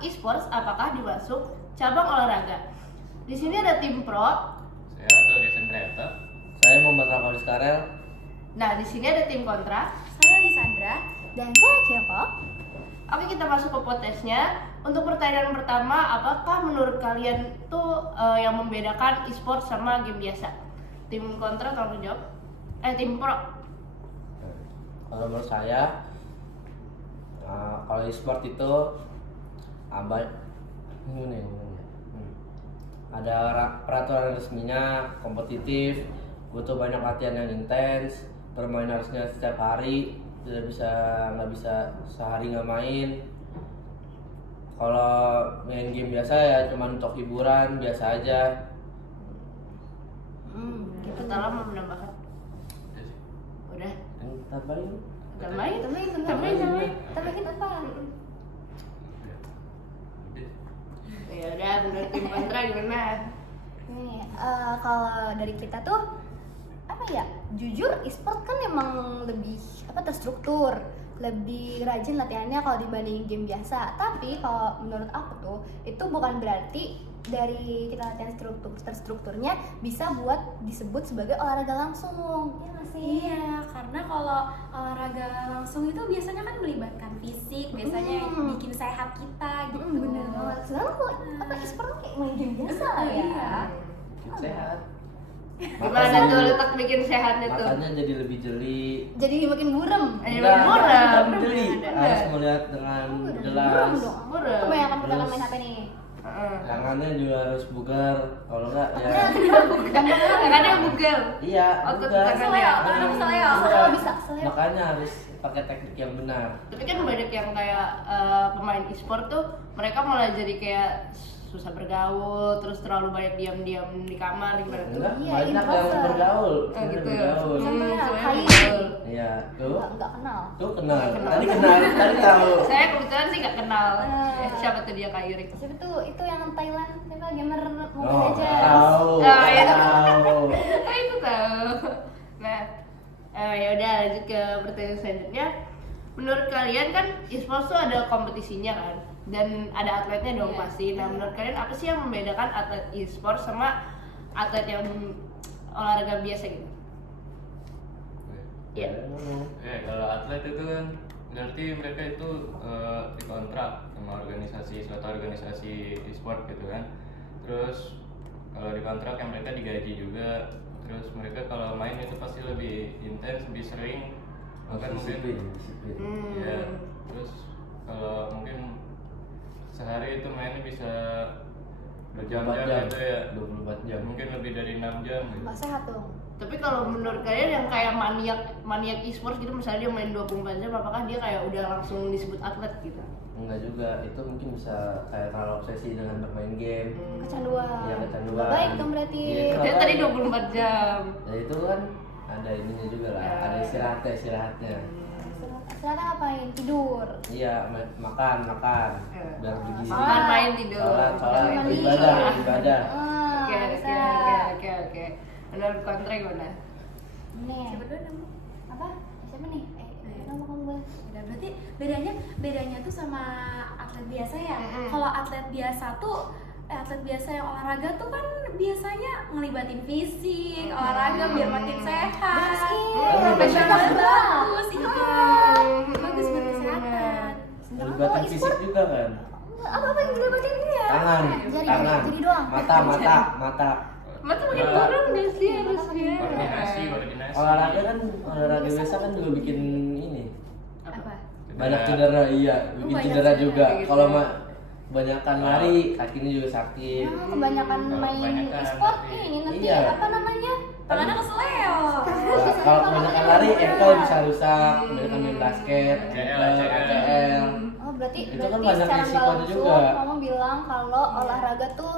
e-sports apakah dimasuk cabang olahraga? Di sini ada tim pro. Saya Atul Gesen Priyata. Saya Muhammad Rafael Karel. Nah, di sini ada tim kontra. Saya Lisandra. Dan saya Kyoko. Oke, kita masuk ke potesnya. Untuk pertanyaan pertama, apakah menurut kalian tuh yang membedakan e-sport sama game biasa? Tim kontra tolong jawab. Tim pro. Kalau menurut saya, kalau e-sport itu gimana ya ngomongnya? Ada peraturan resminya, kompetitif, butuh banyak latihan yang intens, bermain harusnya setiap hari, nggak bisa sehari nggak main. Kalau main game biasa ya cuma untuk hiburan biasa aja. Kita Tala mau menambahkan. Udah. Tambahin. Tambahin apa? Ya udah, menurut tim kontra gimana? Nih, kalau dari kita tuh apa ya? Jujur e-sport kan emang lebih terstruktur, lebih rajin latihannya kalau dibandingin game biasa. Tapi kalau menurut aku tuh itu bukan berarti dari kita latihan terstrukturnya bisa buat disebut sebagai olahraga langsung. Iya nggak sih? Iya, karena kalau olahraga langsung itu biasanya kan melibatkan fisik, biasanya yang bikin sehat kita gitu. Bener banget. Sedangkan kalau e-sport tuh kayak main game biasa ya. Iya. Sehat. Gimana tuh letak bikin sehatnya tuh? Makanya jadi lebih jeli. Jadi makin buram. Lebih murah. Bukan jeli. Harus melihat dengan Buram jelas. dong. Buram. Kebanyakan pegangan Terus- main HP nih. Tangannya juga harus bugar. Kalau enggak ya. Tangannya bugel. Iya, Otot bugar. tangannya. Tangan seleo. Iya. Seleo bisa, seleo. Makanya harus pakai teknik yang benar. Tapi kan banyak yang kayak pemain e-sport tuh mereka malah jadi kayak susah bergaul, terus terlalu banyak diam-diam di kamar gimana tuh? Enggak, Iya, banyak yang introvert. bergaul. Oh, Sebenarnya gitu. bergaul. Sama sebenarnya Kylie. bergaul. Iya, tuh. Enggak kenal. Tuh kenal. Kenal. Tadi kenal, tadi tahu. Saya kebetulan sih nggak kenal. Ah. Siapa tuh dia Kak Yuri? Siapa tuh? Itu yang Thailand, siapa gamer Oh, Mobile Legends. tahu. Ah, iya. Tahu. Oh itu tahu. Nah, ya udah lanjut ke pertanyaan selanjutnya. Menurut kalian kan e-sports tuh ada kompetisinya kan, dan ada atletnya dong pasti. Nah, menurut kalian apa sih yang membedakan atlet e-sports sama atlet yang olahraga biasa gitu? Iya. Kalau atlet itu kan berarti mereka itu dikontrak sama suatu organisasi e-sport gitu kan. Terus kalau dikontrak yang mereka digaji juga. Terus mereka kalau main itu pasti lebih intens, lebih sering. Bahkan mungkin Disiplin. ya. Terus kalau mungkin sehari itu mainnya bisa 24 berjam-jam jam. gitu ya. 24 jam. Mungkin lebih dari 6 jam gitu. Nggak sehat dong. Tapi kalau menurut kalian yang kayak maniak e-sports gitu, misalnya dia main 24 jam, apakah dia kayak udah langsung disebut atlet gitu? Enggak juga, itu mungkin bisa kayak kalau obsesi dengan bermain game. Kecanduan. Iya, kecanduan. Nggak baik dong berarti. Iya, Dia tadi 24 jam. Ya itu kan ada ininya juga lah, ada istirahatnya. Sekarang ngapain? Tidur. Iya, makan, biar bergizi. Makan, main, tidur. Sholat, Mandi. ibadah. Oke, Bisa. oke. Menurut kontra gimana? Nih. Siapa dulu namanya? Apa? Siapa nih? Nama kamu boleh. Udah, berarti bedanya tuh sama atlet biasa ya. Mm-mm. Kalau atlet biasa tuh atlet biasa yang olahraga tuh kan biasanya ngelibatin fisik, olahraga biar makin sehat. Profesional Bagus, iya. Bagus buat kesehatan. Sedangkan Melibatkan kalau fisik e-sport juga kan. apa yang dilibatin dia? Tangan, Jari doang. mata. Mata makin turun gak sih harusnya? Koordinasi. Olahraga kan, olahraga biasa kan juga bikin ini. Apa? Banyak cedera, iya, bikin banyak cedera cedera juga. gitu. Kalau kebanyakan lari, kakinya juga sakit. Nah, kebanyakan main kebanyakan e-sport nanti. ini nanti Iya. apa namanya? Tangannya keseleo. Nah, kalau kebanyakan lari, ankle bisa rusak. Kebanyakan main basket, ACL. ACL. Oh berarti Itu kan banyak secara nggak risikonya langsung juga. kamu bilang kalau olahraga tuh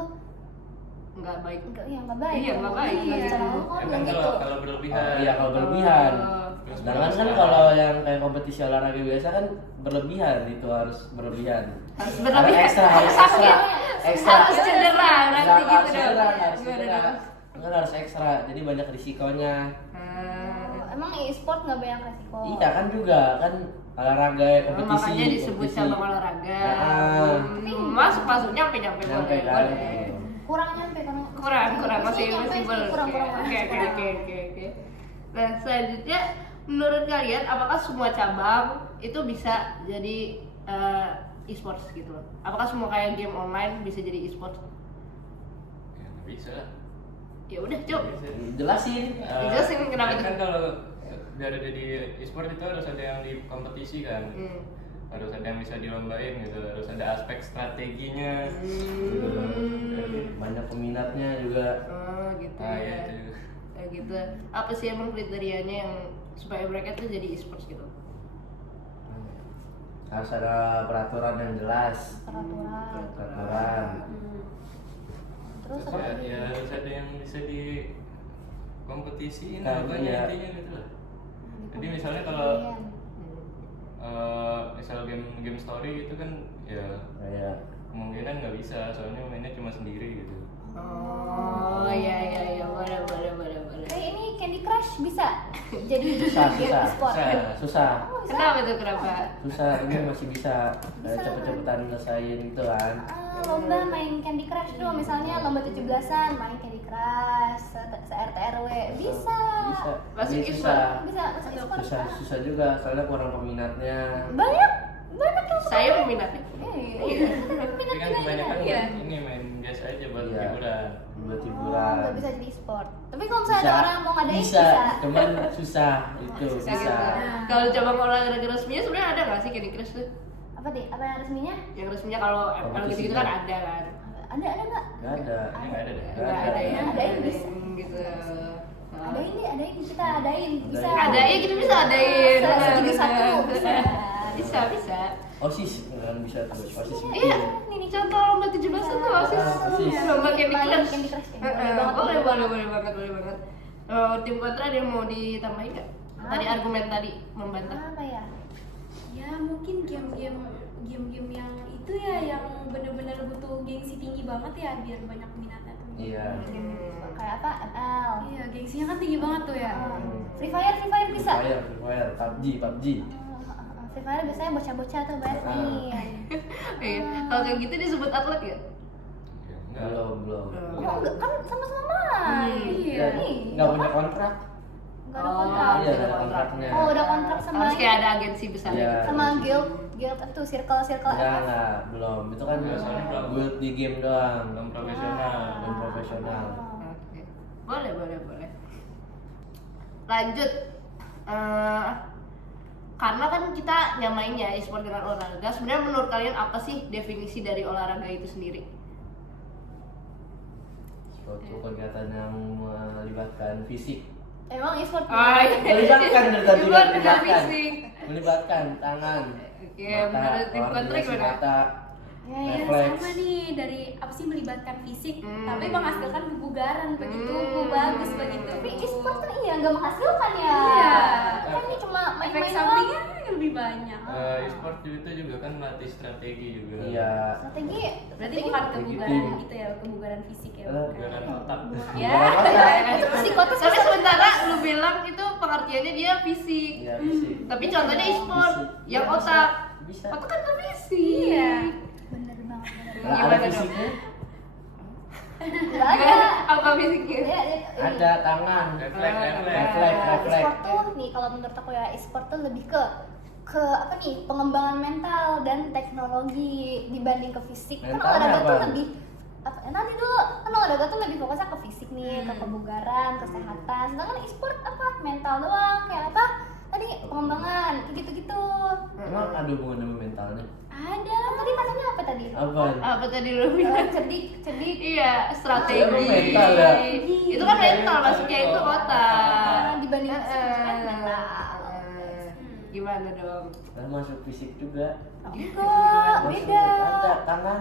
Nggak baik. nggak baik. Iya, nggak baik. Iya, secara Iya. langsung kamu Ya kan bilang gitu. kalau berlebihan. Iya, kalau berlebihan. Terus Sedangkan kan berlebihan. kalau yang kayak kompetisi olahraga biasa kan berlebihan, itu harus berlebihan. Harus Harus berlebihan. ekstra, harus ekstra. Ekstra. Harus cedera nanti Nggak, gitu harus dong. cedera, harus Gimana cedera. dong? Kan harus ekstra, jadi banyak risikonya. Oh, emang e-sport nggak banyak resiko? Iya kan juga kan olahraga ya, kompetisi. Makanya disebut kompetisi. cabang olahraga. Ah. Masa masuk nyampe Nyampe boleh. kan. Boleh. Kurang nyampe Kurang masih nyampe sih, belum. kurang. Oke. Nah, selanjutnya menurut kalian apakah semua cabang itu bisa jadi e-sports gitu loh? Apakah semua kayak game online bisa jadi e-sports? Ya nggak bisa. Ya udah, Cuk. Nggak bisa. Jelasin. Dijelasin kenapa kan tuh? kalau biar jadi e-sport itu harus ada yang di kompetisi kan. Harus ada yang bisa dilombain gitu, harus ada aspek strateginya. Banyak peminatnya juga. Oh, gitu. Ah ya itu. Kayak gitu. Apa sih emang kriterianya yang supaya mereka tuh jadi e-sports gitu? Harus ada peraturan yang jelas. Peraturan. Terus Terus ya harus ada yang bisa di kompetisiin Kan, apa iya. intinya gitu lah. Jadi misalnya kalau misal game story itu kan ya Kayak kemungkinan nggak bisa soalnya mainnya cuma sendiri gitu. Oh, iya, boleh. kayak ini Candy Crush bisa jadi susah, game susah, e-sport. susah. Oh, bisa. Kenapa tuh kenapa? Susah, ini masih bisa. Bisa, Cepet-cepetan nyelesain gitu kan. Lomba main Candy Crush tuh, misalnya lomba 17-an main Candy Crush, se-RT-RW bisa. Bisa. Masuk Ini e-sport. susah. Bisa masuk e-sport. Susah juga soalnya kurang peminatnya. Banyak yang suka. Saya peminatnya. Tapi kan kebanyakan Iya. ini main biasa aja buat Iya. hiburan. Buat Oh, hiburan. nggak bisa jadi e-sport. Tapi kalau misalnya ada orang mau ngadain bisa, bisa. cuman susah itu Susah bisa. gitu. Kalau cabang olahraga resminya sebenarnya ada nggak sih Candy Crush tuh? Apa deh? Apa yang resminya? Yang resminya kalau gitu kan ada kan? Ada nggak? Nggak ada. Ini nggak ada deh. Nggak ada ya? Adain bisa. Gitu. Adain kita adain bisa. Ada ya kita bisa adain. 171 bisa. Bisa. OSIS kan bisa tuh. OSIS itu. Iya, ini contoh lomba 17 tuh OSIS. OSIS. Lomba Candy Main Crush. Candy Crush ya. Boleh banget. Tim kontra ada yang mau ditambahin nggak? Tadi argumen tadi membantah. Apa ya? Ya mungkin game-game yang itu ya yang bener-bener butuh gengsi tinggi banget ya biar banyak minatnya tuh. Iya. Kayak apa? ML. Iya, gengsinya kan tinggi banget tuh ya. Free Fire bisa. Free Fire, PUBG. Free Fire biasanya bocah-bocah tuh banyak main. Iya. Kalau kayak gitu disebut atlet ya? Ya, enggak. Belum. Oh, enggak kan sama-sama main. Iya. Nggak punya kontrak. Enggak ada kontrak. Iya, nggak ada kontraknya. Oh, udah kontrak sama Harus kayak ada agensi besar Iya. gitu. sama guild itu circle Enggak, belum. Itu kan Biasanya belum. build di game doang. Belum profesional. Belum profesional. Oke. Boleh. Lanjut. Karena kan kita nyamain ya e-sport dengan olahraga. Sebenarnya menurut kalian apa sih definisi dari olahraga itu sendiri? Suatu kegiatan yang melibatkan fisik. Emang e-sport Melibatkan dari tadi kan, Melibatkan fisik. Melibatkan tangan. Oke, menurut tim kontra koordinasi gimana? mata, Ya, refleks. sama nih dari apa sih melibatkan fisik, Hmm. tapi menghasilkan kebugaran begitu, bagus begitu. tapi e-sport kan nggak menghasilkan ya. Iya. Kan ini cuma efek main-main sampingnya doang. yang lebih banyak. E-sport itu juga kan latih strategi juga. Iya. Strategi Berarti bukan Kayak kebugaran gitu. gitu ya, kebugaran fisik ya. Eh, bukan. Kebugaran otak. Ya. psikotes Tapi sementara lu bilang itu pengertiannya dia fisik. Iya, fisik. Tapi contohnya e-sport Fisik. yang Iya, otak. Bisa. Otak kan ke fisik. Iya. bener banget. Nggak ada Gimana dong? fisiknya? Nggak ada. Apa fisiknya? Ada tangan. Refleks. Refleks. E-sport tuh nih kalau menurut aku ya e-sport tuh lebih ke apa nih pengembangan mental dan teknologi dibanding ke fisik. Kan Mentalnya olahraga tuh apa? lebih apa nanti dulu kan olahraga tuh lebih fokusnya ke fisik nih, ke kebugaran, kesehatan. Sedangkan e-sport apa mental doang kayak apa tadi pengembangan kayak gitu-gitu. Emang ada hubungan sama mentalnya? Ada tadi katanya apa tadi? Apaan? Apa tadi lu bilang? Cerdik. Iya, strategi. Itu mental ya? Itu kan mental, masuknya itu otak. Dibanding fisik kan mental. Gimana dong? Kan masuk fisik juga. Enggak, Masuk. beda. Ada tangan.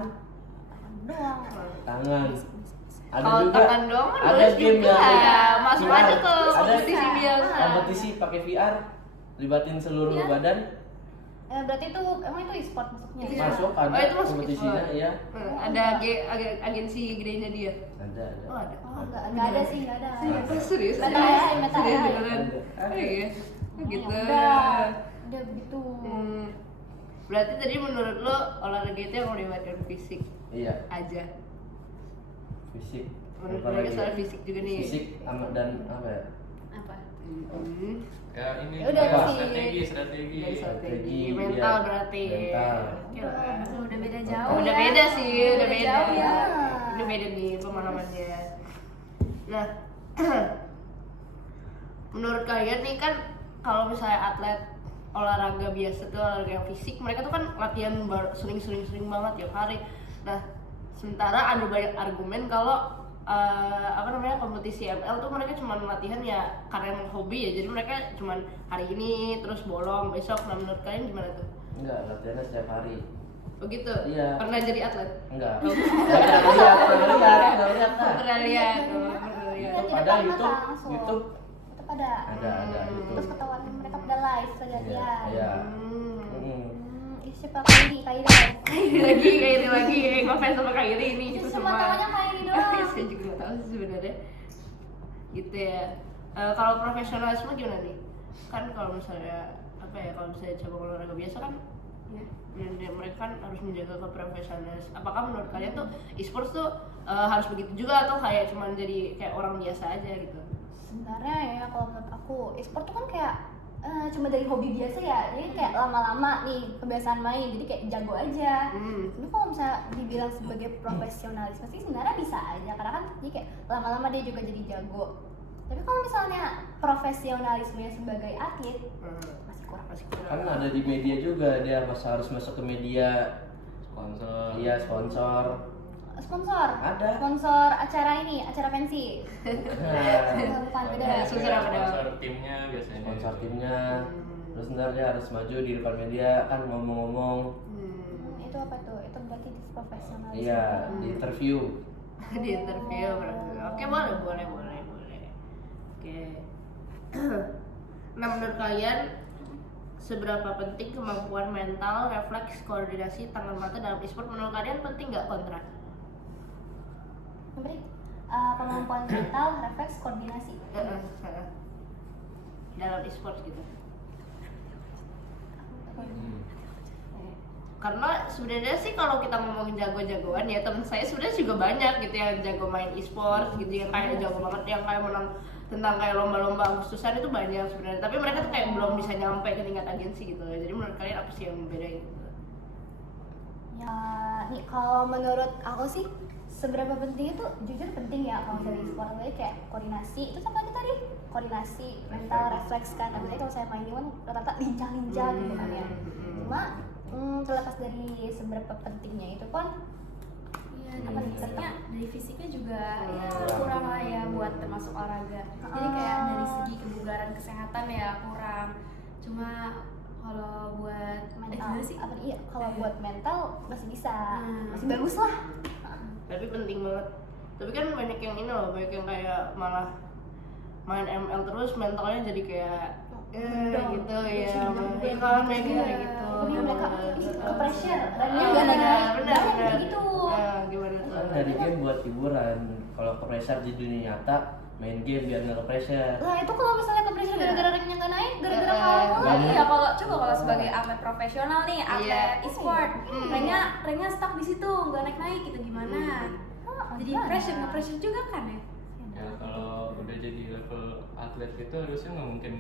Doang. Tangan. Ada Kalau juga. tangan doang kan Ada boleh game juga. yang Masuk VR. aja ke Ada kompetisi biasa. kompetisi pakai VR, libatin seluruh Iya. badan. Berarti itu emang itu e-sport masuknya. Iya. Masuk ada Oh, itu masuk kompetisinya e-sport. ya. Ada agensi gedenya dia. Ada. Oh, ada. Oh, enggak ada sih, enggak ada. Serius? Meta AI, meta Serius AI. beneran? Ada. Oh iya. Oh, gitu. Udah begitu. Hmm. Berarti tadi menurut lo olahraga itu yang melibatkan fisik Iya, aja. fisik. Menurut Apa mereka lagi soal ya? fisik juga nih. Fisik dan apa ya? Apa? Ya ini Udah apa? sih. Strategi. Dari strategi Strategi, mental iya. berarti. Mental. Oke lah. Udah beda jauh Udah ya. beda sih, udah beda. jauh ya. Udah beda nih pemahamannya. Nah, menurut kalian nih kan kalau misalnya atlet olahraga biasa tuh olahraga yang fisik, mereka tuh kan latihan sering banget tiap hari. Nah, sementara ada banyak argumen kalau kompetisi ML tuh mereka cuma latihan ya karena emang hobi ya, jadi mereka cuma hari ini terus bolong besok. Nah, menurut kalian gimana tuh? Enggak, latihannya setiap hari. Begitu? Iya. Pernah jadi atlet? Enggak. Enggak lihat. Pernah lihat, pernah lihat. YouTube Di ada, depan YouTube. mata langsung. YouTube Tetap ada. ada YouTube. Terus ketahuan mereka pada live latihan. Iya. Hmm. Siapa Kairi Kairi lagi, ngefans sama Kairi ini itu gitu semua tahunya Kairi doang. Saya juga nggak tahu sih sebenarnya. Gitu ya. Kalau profesionalisme gimana nih? Kan kalau misalnya kalau misalnya cabang olahraga biasa kan mereka kan harus menjaga keprofesionalis. Apakah menurut kalian tuh e-sports tuh harus begitu juga atau kayak cuman jadi kayak orang biasa aja gitu? Sebenarnya ya kalau menurut aku e-sport tuh kan kayak cuma dari hobi biasa ya, jadi kayak lama-lama nih kebiasaan main, jadi kayak jago aja. Tapi kalau misalnya dibilang sebagai profesionalisme sih sebenarnya bisa aja, karena kan jadi kayak lama-lama dia juga jadi jago. Tapi kalau misalnya profesionalismenya sebagai atlet masih kurang. Kan ada di media juga, dia harus masuk ke media. Sponsor. Iya, sponsor. Sponsor Ada. sponsor acara ini, acara pensi. Nah, Bukan beda. Ada. Sponsor apa dong? Sponsor timnya biasanya. sponsor timnya. Terus ntar dia harus maju di depan media kan ngomong-ngomong. Itu apa tuh? Itu berarti profesionalisme. Iya, di interview. Di interview berarti. Oke, boleh. Oke. Nah, menurut kalian seberapa penting kemampuan mental, refleks, koordinasi, tangan mata dalam e-sport? Menurut kalian penting nggak kontra? Memberi kemampuan mental, refleks, koordinasi. Dalam e-sport gitu. Hmm. Karena sebenarnya sih kalau kita ngomongin jago-jagoan ya, teman saya sebenarnya juga banyak gitu yang jago main e-sport gitu, yang kayak jago banget, yang kayak menang tentang kayak lomba-lomba Agustusan itu banyak sebenarnya, tapi mereka tuh kayak belum bisa nyampe ke tingkat agensi gitu. Jadi menurut kalian apa sih yang membedain gitu? Ya, nih kalau menurut aku sih seberapa penting itu jujur penting ya kalau dari sport tadi kayak koordinasi itu sama tadi koordinasi, mental, refleks kan. Tapi kalau saya main kan rata-rata lincah-lincah gitu kan ya. Cuma terlepas dari seberapa pentingnya itu pun Iya, apa dari nih, fisiknya, dari fisiknya juga ya Kurang. kurang lah ya buat termasuk olahraga. Jadi kayak dari segi kebugaran kesehatan ya kurang. Cuma kalau buat mental gimana sih? apa iya kalau buat mental masih bisa, Hmm. masih bagus lah. Tapi penting banget. Tapi kan banyak yang ini loh, banyak yang kayak malah main ML terus mentalnya jadi kayak Down. gitu ya. Down. Iya kan kayak gitu Iya. gitu. Jadi mereka ke pressure, remnya Ah, nggak naik, benar. kayak gitu. Nah, gimana tuh? Kan dari game buat hiburan. Kalau ke pressure di dunia nyata, main game biar nggak ke pressure. Nah itu kalau misalnya ke pressure gara-gara remnya nggak naik, gara-gara Ah, kalah. Banyak. Iya, kalau coba sebagai atlet profesional nih, atlet Iya. e-sport, ranknya stuck di situ, nggak naik gitu gimana? Jadi nge-pressure juga kan ya? Ya kalau udah jadi level atlet itu harusnya nggak mungkin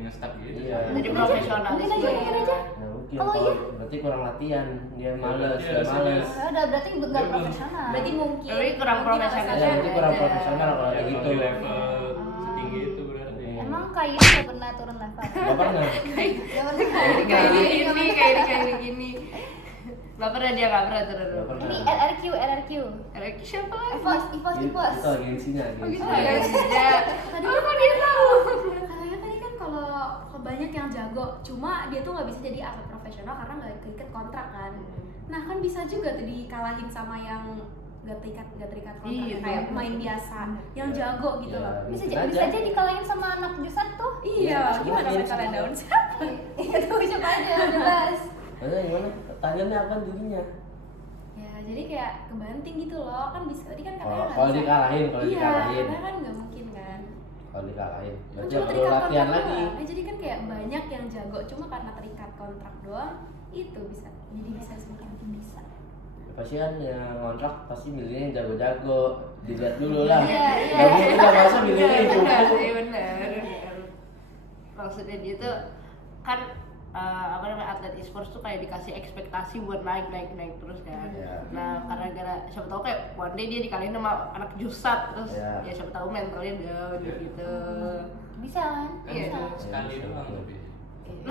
nge-stuck gitu. Iya. Jadi profesional. Mungkin aja. Nah, mungkin Oh, kalau iya? berarti kurang latihan, dia males, berarti dia harusnya males. Ya udah berarti nggak Dia belum- profesional. Berarti mungkin Tapi kurang mungkin profesional. Ya, alasannya berarti kurang aja. profesional kalau Ya, kayak kalau gitu. di level setinggi itu berarti. Emang kayak nggak pernah turun level. Gak pernah. Nggak pernah. kayak gini. Gak pernah dia nggak pernah turun. Nggak pernah. Ini RRQ. Lagi siapa lagi? Evos. Itu agensinya. Gitu agensinya. ya. Tadi Oh, kan kok dia tahu? katanya tadi kan kalau banyak yang jago, cuma dia tuh nggak bisa jadi atlet profesional karena nggak keikat kontrak kan. Nah kan bisa juga tuh dikalahin sama yang nggak terikat kontrak, Iya, kayak betul. main biasa, yang jago gitu Iya. loh. Bisa Mungkin bisa aja. aja dikalahin sama anak jusan tuh. Iya, gimana mungkin. cara kalian daun siapa? Iya tuh siapa aja bebas. Maksudnya gimana? Tangannya apa dirinya? Ya jadi kayak kebanting gitu loh, kan bisa tadi kan katanya nggak Kalau bisa. dikalahin, kalau Iya, dikalahin. karena kan nggak mungkin kan. Kalau dikalahin, Kan berarti cuma perlu terikat latihan kontrak lagi. doang. Jadi kan kayak banyak yang jago, cuma karena terikat kontrak doang itu bisa jadi bisa semakin bisa. Pasti kan yang kontrak pasti milihnya yang jago-jago, dilihat dulu lah. Iya. Gak mungkin kan masa milihnya yang cukup. Iya benar. Maksudnya dia tuh kan apa namanya, atlet e-sports tuh kayak dikasih ekspektasi buat naik terus kan. Iya. Nah karena siapa tahu kayak one day dia dikalahin sama anak Jusat terus Iya. ya siapa tahu mentalnya down gitu. Bisa kan? Kan Iya. itu sekali doang tapi.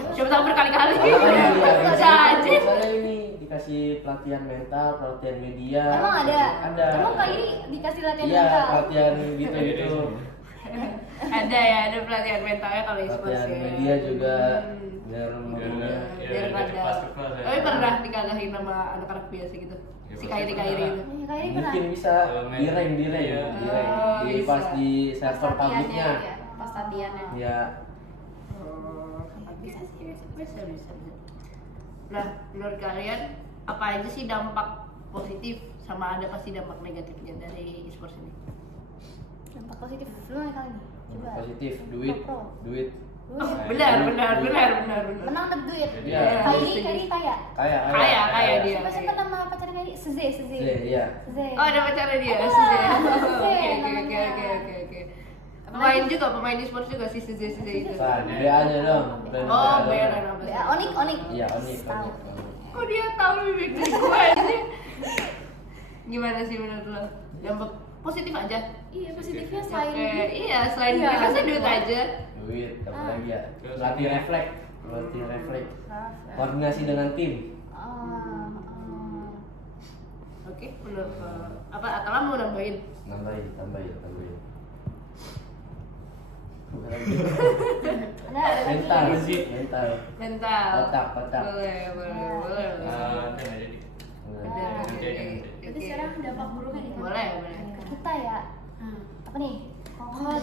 Siapa tahu berkali-kali. Bisa Saya aja. ini dikasih pelatihan mental, pelatihan media. Emang ada? Ada. Emang Kak ini dikasih latihan Iya, mental? pelatihan gitu. Ada ya, ada pelatihan mentalnya kalau e-sports Pelatihan ya. media juga biar Biar mempunyai. ya, Biar biar ada. kepas-kepas ya. Tapi pernah dikalahin sama anak-anak biasa gitu. Ya, Si pasti Kairi pernah. itu. Iya, Kak ini pernah. Mungkin bisa Kalau main- di rank, Iya. Oh, di bisa. pas di server latihannya publiknya. ya pas latihannya. Ya, Oh, bisa. Nah, menurut kalian apa aja sih dampak positif sama ada pasti dampak negatifnya dari e-sports ini? Dampak positif lu nih kali ini. Coba. positif, duit. Oh, benar. Menang dapat duit. Iya. Kak ini kaya. Kaya dia. Siapa nama pacarnya Kak ini? Seze. Iya. Seze. Oh, ada pacarnya dia. Ada. Seze. Seze Oke. Pemain e-sports juga sih Seze itu. Kan, BA-nya dong. Oh, bayar apa? Ya, Onik. Iya, Onik. Tahu. Kok dia tahu lebih dari gue sih? Gimana sih menurut lo? Dampak positif aja. Iya positifnya Oke, selain iya selain Iya. dikasih duit aja. Duit, apa Ah. lagi ya? Terus Latih ini. refleks. Koordinasi dengan tim. Oke, menurut apa Atala mau nambahin? Tambahin. Bukan lagi. Ada lagi. Mental. Otak. Boleh. Nanti aja di. Nanti aja. Berarti sekarang dampak buruknya nih kan? Boleh. Kita ya. Hmm. Apa nih? Oh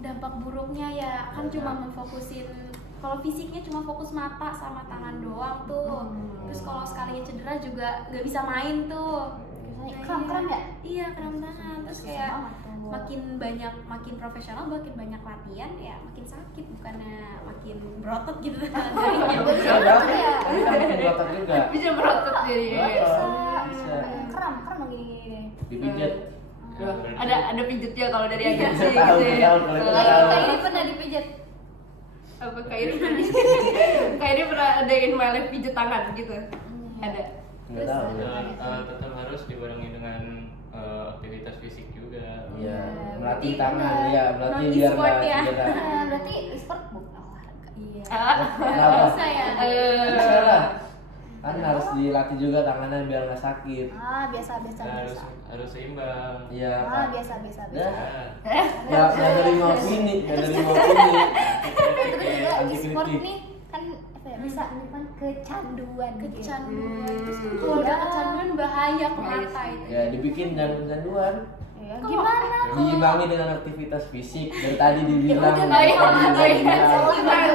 dampak buruknya ya kan cuma memfokusin kalau fisiknya cuma fokus mata sama tangan doang tuh. Terus kalau sekalinya cedera juga nggak bisa main tuh. Kram ya? Iya kram tangan. Terus kayak makin profesional, makin banyak latihan ya makin sakit bukannya makin berotot gitu. Bisa bikin otak juga. Bisa berotot jadi. Bisa. Kram lagi. Dipijat. Ada pijitnya kalau dari agensi gitu Tahu, ya. tahu, boleh. Kak ini pernah dipijat. Apa kayak ini pernah adain my life pijat tangan gitu. Ada. Enggak tahu. Tetap harus dibarengi dengan aktivitas fisik juga. Iya, Iya, melatih berarti tangan, udah iya, melatih non biar e-sport nggak ya. cedera. Berarti e-sport bukan olahraga. Iya. Kenapa? Bisa ya. Bisa lah. Kan harus dilatih juga tangannya biar nggak sakit. Biasa. Harus seimbang. Iya. Biasa. Ya, Nah, ya dari mau ini. Terus juga Anti e-sport kritik. nih kan apa ya, bisa menyebabkan kecanduan. Kecanduan. Terus Hmm. kalau udah Iya. kecanduan bahaya ke Bahaya mata sih. itu. Ya dibikin canduan. Ya, gimana? Diimbangi dengan aktivitas fisik. Dari tadi dibilang. udah, tadi iya. dibilang.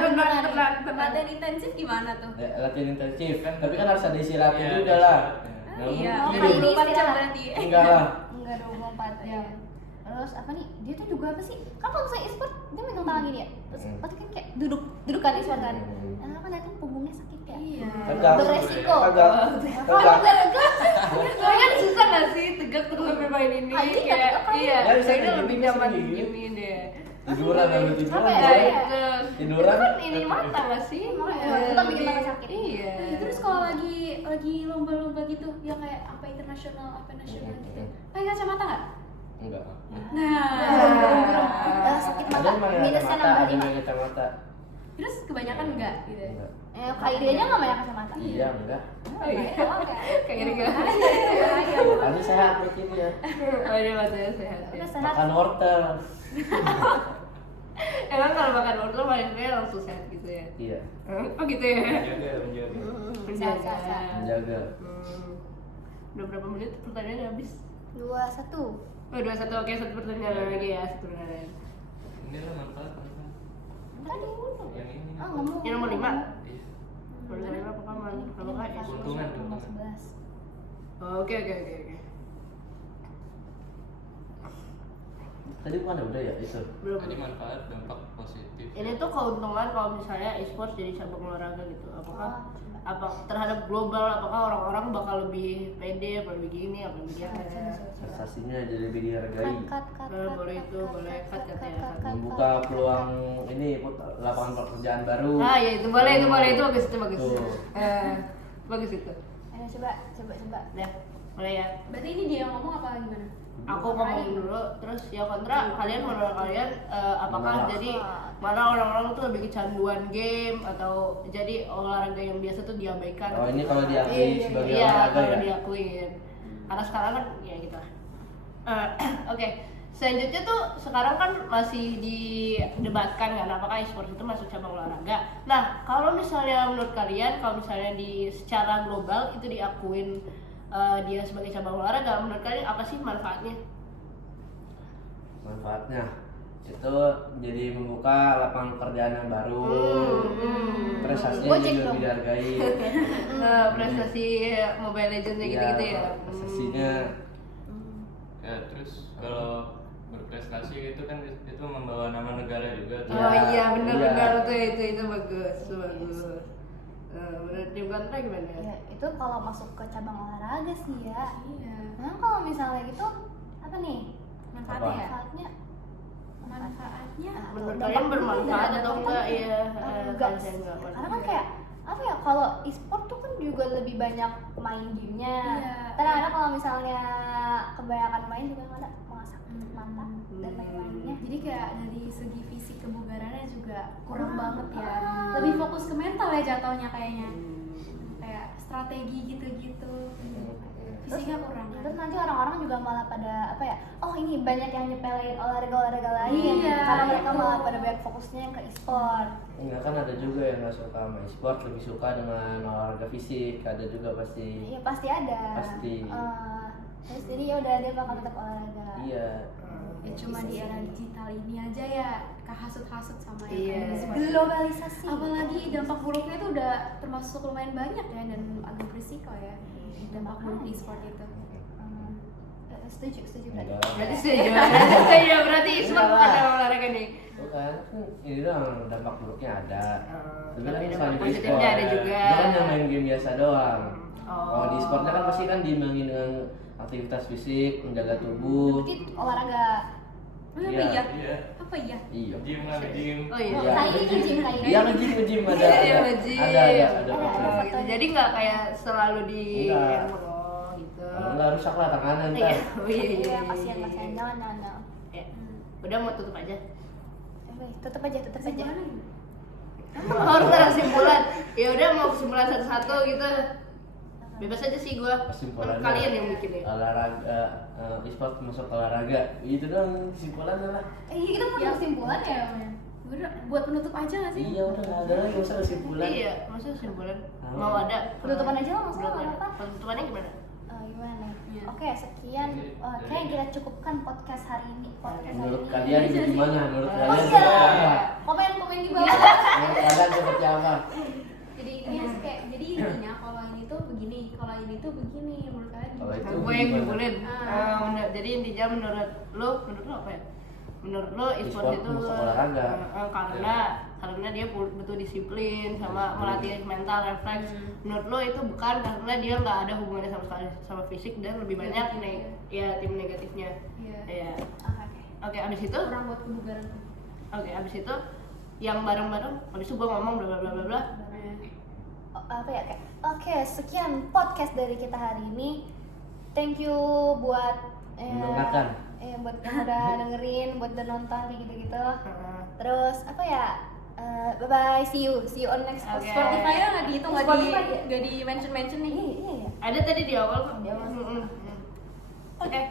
Latihan intensif gimana tuh? Ya, latihan intensif kan, tapi kan harus ada istirahatnya Iya, juga ada lah. istirahatnya. Nggak Iya. mungkin. Kali ini 24 jam istirahat. berarti. Enggak lah. Enggak 24 jam. Terus apa nih? Dia tuh juga apa sih? Kan kalau misalnya e-sport dia megang tangan gini ya. Terus pasti kan kayak dudukan e-sport kan. Nah, kan datang punggungnya sakit kayak. Iya. Tegak. Beresiko. Tegak. Kalau enggak Kalian susah gak sih tegak terus sampai main ini? Ah, ini Kayak apa? iya, Ya, bisa kayaknya kayak lebih gini, nyaman bisa kayak gini deh. Tiduran ambil tiduran. Apa ya? boleh. Iya. Tiduran. Itu kan ini mata gak sih? Tetap bikin mata sakit. Iya. Terus kalau lagi lomba-lomba gitu, ya kayak apa internasional, apa nasional gitu. Pakai kacamata nggak? Enggak. Nah, sakit Ada mata. yang pakai Minusnya kacamata, nambah ada yang 5. pakai kacamata. Terus kebanyakan enggak gitu. Enggak. Kak Iri aja nggak banyak kacamata. Iya, enggak. Oh iya. Kayak ini gak? Tapi sehat bikin ya. Oh iya matanya sehat. Ya. Udah sehat. Makan wortel. Emang kalau makan wortel makannya langsung sehat gitu ya? Iya, Oh gitu ya? menjaga. Menjaga. menjaga. Udah berapa menit pertanyaannya habis? 21. Oh 21, oke satu pertanyaan lagi ya, satu pertanyaan. Ini lah manfaat. Tadi udah. Yang ini. Ah, ngomong. Yang nomor 5? Iya. Nomor 5 apa kamu lagi? Kalau nggak ya? Keuntungan. 11. Oh, oke. Tadi bukan udah ya itu. Belum. Tadi manfaat dampak positif. Ini tuh keuntungan kalau misalnya e-sports jadi cabang olahraga gitu. Apakah Oh, apa terhadap global, apakah orang-orang bakal lebih pede, apa lebih gini, apa lebih coba, gini. Prestasinya jadi lebih dihargai. cut. Boleh itu, boleh cut ya. Membuka peluang ini lapangan pekerjaan baru. Ah ya itu boleh, itu bagus, itu bagus. Tuh. Bagus itu. Ayo coba. Ya, boleh ya. Berarti ini dia yang ngomong apa gimana? Aku ngomong dulu, terus ya kontra. Kalian menurut kalian apakah Menolak. jadi mana orang-orang tuh lebih kecanduan game atau jadi olahraga yang biasa tuh diabaikan? Oh, ini kalau diakui sebagai Iya, olahraga kalau ya? diakuin. Karena sekarang kan ya gitu lah. Oke, selanjutnya tuh sekarang kan masih didebatkan kan apakah e-sport itu masuk cabang olahraga. Nah, kalau misalnya menurut kalian, kalau misalnya di secara global itu diakuin dia sebagai cabang olahraga, menurut kalian apa sih manfaatnya? Manfaatnya itu jadi membuka lapangan pekerjaan yang baru. Prestasinya Gojek jadi dong. lebih dihargai. Prestasi Mobile Legends gitu ya. Prestasinya Ya terus kalau berprestasi itu kan itu membawa nama negara juga. Oh iya benar-benar Iya. tuh itu bagus. Menurut tim kontra gimana? Ya, itu kalau masuk ke cabang olahraga sih ya. Iya. Nah, kalau misalnya gitu apa nih? Manfaatnya ya? Manfaatnya Manfaatnya Menurut dampak kalian bermanfaat juga, atau enggak? Iya, enggak kalau saya sih. enggak. Karena kan kayak apa ya, kalau e-sport tuh kan juga lebih banyak main gamenya. Iya. Kadang-kadang kalau misalnya kebanyakan main juga ada mengasah mata dan Hmm. lain-lainnya. jadi kayak dari segi fisik kebugarannya juga kurang Ah. banget ya. Ah. Lebih fokus ke mental ya jatuhnya kayaknya. Kayak strategi gitu-gitu. Fisiknya kurang kan. Terus nanti orang-orang juga malah pada apa ya? Oh, ini banyak yang nyepelein olahraga lain. Iya, Karena mereka itu. malah pada banyak fokusnya yang ke e-sport. enggak kan ada juga yang nggak suka sama e-sport, lebih suka dengan olahraga fisik, ada juga pasti. Iya, pasti ada. Pasti. Terus jadi ya udah dia bakal tetap olahraga. Iya. Ya cuma di era digital ini aja ya kehasut-hasut sama yang Iya. kayak e-sport. Globalisasi. Apalagi dampak buruknya itu udah termasuk lumayan banyak ya dan agak berisiko ya. Dampak buruk di e-sport itu. Setuju berarti. Enggak. Berarti setuju berarti e-sport bukan cabang olahraga nih. Bukan, kan ini doang dampak buruknya ada. Tapi kan Tapi misalnya dampak di positifnya e-sport, ada juga. itu kan yang main game biasa doang. Oh. Kalau di e-sportnya kan pasti kan diimbangi dengan aktivitas fisik, menjaga tubuh. Berarti olahraga. Oh, apa Iya. iya? Iya. Apa iya? Iya. Gym lah, gym. Oh iya. Iya. Kayak ini gym, kayak ini. Iya, nge-gym ada. Iya, Ada. gym. Ada Ada. fotonya. Oh, gitu. Jadi nggak kayak selalu di Enggak. oh gitu. Kalau nggak rusak lah tangannya Iya, ntar. oh, iya. Iya, kasihan. Jangan. Ya. Udah mau tutup aja. Tutup aja. Kesimpulannya gimana? Harus ada kesimpulan. Ya udah mau kesimpulan satu-satu gitu. Bebas aja sih gua. Kesimpulannya Kan kalian yang bikin ya. olahraga, e-sport masuk olahraga. Itu doang kesimpulannya lah. Iya, kita mau kesimpulan ya. Udah buat penutup aja gak sih? Iya, udah nggak ada lagi usah kesimpulan. Iya, maksudnya kesimpulan. Ah. Mau ada Penutupan aja lah, nggak usah, Penutupan. nggak apa-apa. Penutupannya gimana? Gimana nih? Iya. Oke, sekian. Oke, kita cukupkan podcast hari ini. Menurut kalian itu gimana? Menurut Oh kalian iya. seperti apa? Komen di bawah. Menurut kalian seperti apa? Jadi intinya kayak jadi intinya kalau ini tuh begini, kalau ini tuh begini. Menurut kalian Kalau gimana? itu Gue yang gimana? nyimpulin. Ah. Jadi intinya menurut lo apa ya? Menurut lo e-sport E-sport itu masuk olahraga. karena dia butuh disiplin sama melatih mental refleks. Hmm. Menurut lo itu bukan karena dia nggak ada hubungannya sama sekali sama fisik dan lebih banyak tim negatifnya. Iya. Ya. Oke. Oke, abis itu Kurang buat kebugaran. abis itu yang bareng-bareng, abis itu gue ngomong bla bla bla bla bla. Apa ya kayak oke, sekian podcast dari kita hari ini. Thank you buat Mendengarkan. buat yang udah dengerin, buat udah nonton kayak gitu-gitu. Heeh. Terus apa ya? Bye bye, see you on next Oke. Spotify-nya nggak dihitung, nggak di Spotify ya? nggak di mention nih. Iya. Ada tadi di awal kok. Di awal. Oke.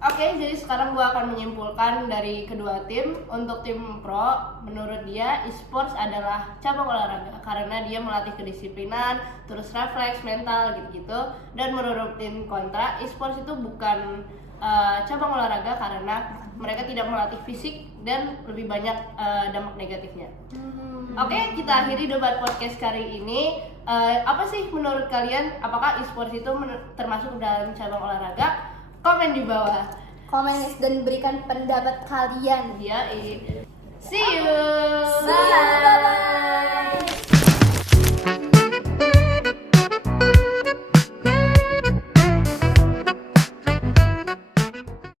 Oke, jadi sekarang gua akan menyimpulkan dari kedua tim. Untuk tim pro, menurut dia e-sports adalah cabang olahraga karena dia melatih kedisiplinan, terus refleks mental gitu-gitu. Dan menurut tim kontra, e-sports itu bukan cabang olahraga karena mereka tidak melatih fisik dan lebih banyak dampak negatifnya. Oke, kita akhiri debat podcast kali ini. Apa sih menurut kalian? Apakah e-sports itu termasuk dalam cabang olahraga? Komen di bawah. komen dan berikan pendapat kalian. Iya, see you. See you. Bye bye.